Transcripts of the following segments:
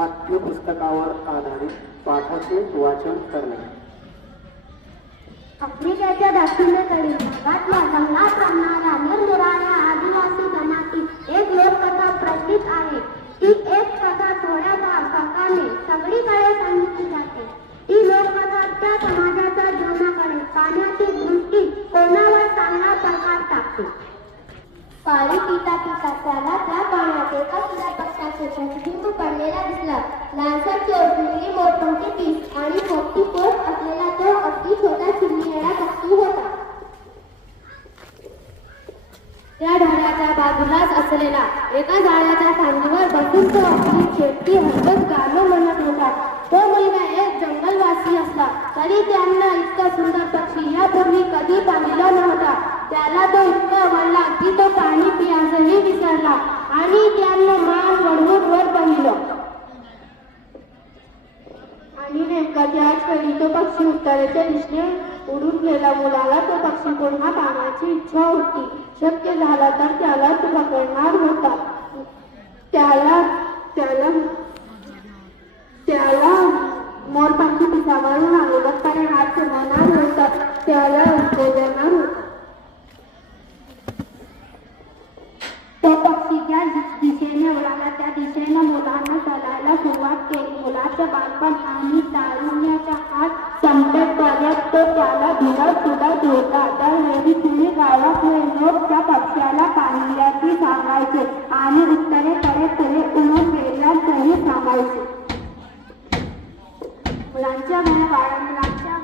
पाठ्यपुस्तकावर आधारित पाठाचे वाचन करणे. आफ्रिकेच्या दक्षिणेकडील भागातल्या जंगलात राहणाऱ्या निरनिराळ्या आदिवासी जमाती एक लोककथा प्रचलित आहे. ती एक कथा थोड्याफार फरकाने सगळीकडे सांगितली जाते. ती लोककथा त्या समाजाच्या जीवनाकडे पाहण्याची दृष्टी कोणावर चांगला प्रकाश टाकते. पाणी पिता पिता त्याला त्या पाण्यात एका सुंदर पक्षाचे प्रतिबिंब पडलेला दिसला. लालसर चोरलेली मोठमोठी पीस आणि मोठी पोट असलेला तो अगदी छोटा चिमणीचा पक्षी होता. त्या ढोराच्या बाजूलाच असलेला एका झाडाच्या फांदीवर बसून तो आपली शेपटी हलवत गाणं म्हणत होता. तो मुलगा एक जंगलवासी असला तरी त्यांना इतका सुंदर पक्षी यापूर्वी कधी पाहिला नव्हता. त्याला तो इतका आवडला की तो पाणी पिण्यासही विसरला आणि त्यानं मान वळवून वर पाहिलं. आणि नेमका त्याच वेळी तो पक्षी उत्तरेच्या दिशेने उडून गेला. मुलाला तो पक्षी पुन्हा पाहण्याची इच्छा होती. शक्य झाला तर त्याला तो पकडणार होता. त्याला मोरपंखी पिसावरून अलगदपणे हात फिरवणार होता. त्याला उद्बोधणार होता. तो पक्षी ज्या दिशेने उडाला त्या दिशेने मुलांना चालायला सुरुवात केली. मुलाचं बालपण आणि तारुण्याचा हात संपेपर्यंत तो त्याला भिडत होता. दरवेळी कुणी गावातले लोक त्या पक्ष्याला पाहिल्याची सांगायचे आणि उत्तरेकडे पुढे उडून गेल्याचंही सांगायचे. मुलांच्या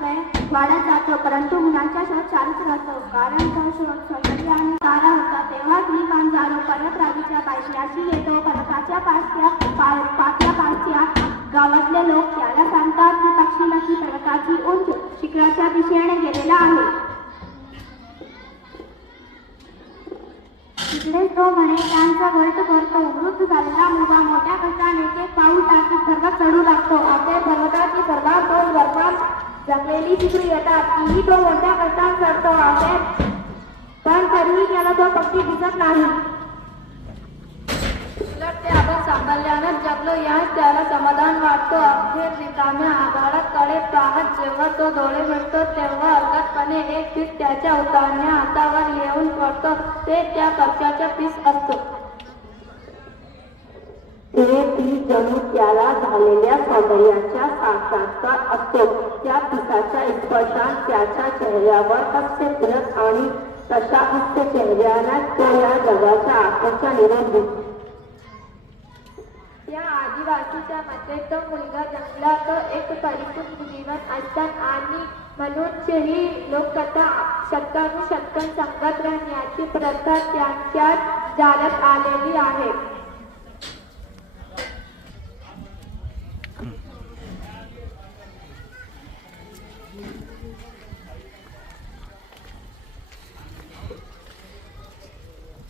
वय वाढत जातो परंतु मुलांचा शोध चालूच राहतो. कारण तो शोध सौंदर्य आणि तारा होता. तेव्हा ही मांजारो परत रावीच्या पायथ्याशी येतो. पर्वताच्या पायथ्या गावातले लोक त्याला सांगतात की पक्षी नक्की पर्वताची उंच शिखराच्या दिशेने गेलेला आहे. तिकडे तो म्हणे त्यांचा गट करतो. वृद्ध झालेला मुलगा मोठ्या कष्टाने एक पाऊल टाकीत पर्वत चढू लागतो. आपल्या पर्वताची सर्वात दोन वरपास जमलेली शिखरी येतात. तीही तो मोठ्या कष्टाने चढतो आहे पण तरीही त्याला तो पक्षी दिसत नाही. उलट ते आपण सांभाळल्यानं जगलो यात त्याला समाधान वाटतो. अखेर रिकाम्या आभाळाकडे पाहत जेव्हा तो डोळे मिळतो तेव्हा अलगदपणे एक पीस त्याच्या उतारण्या हातावर येऊन पडतो. ते त्या पक्षाचे पीस असतो. ते पीस जणू त्याला झालेल्या सौंदर्याच्या साक्षात्कार असतो. त्या पिसाच्या स्पर्शाने त्याच्या चेहऱ्यावर हास्य फिरत आणि तशा हास्य चेहऱ्याने तो या जगाच्या आकाशाचा निरोप देतो. त्या आदिवासीच्या मते तो मुलगा जंगलात एक परिपूर्ण जीवन असतात आणि म्हणूनच ही लोककथा शतकानुशतकं सांगत राहण्याची प्रथा त्यांच्यात जाळत आलेली आहे.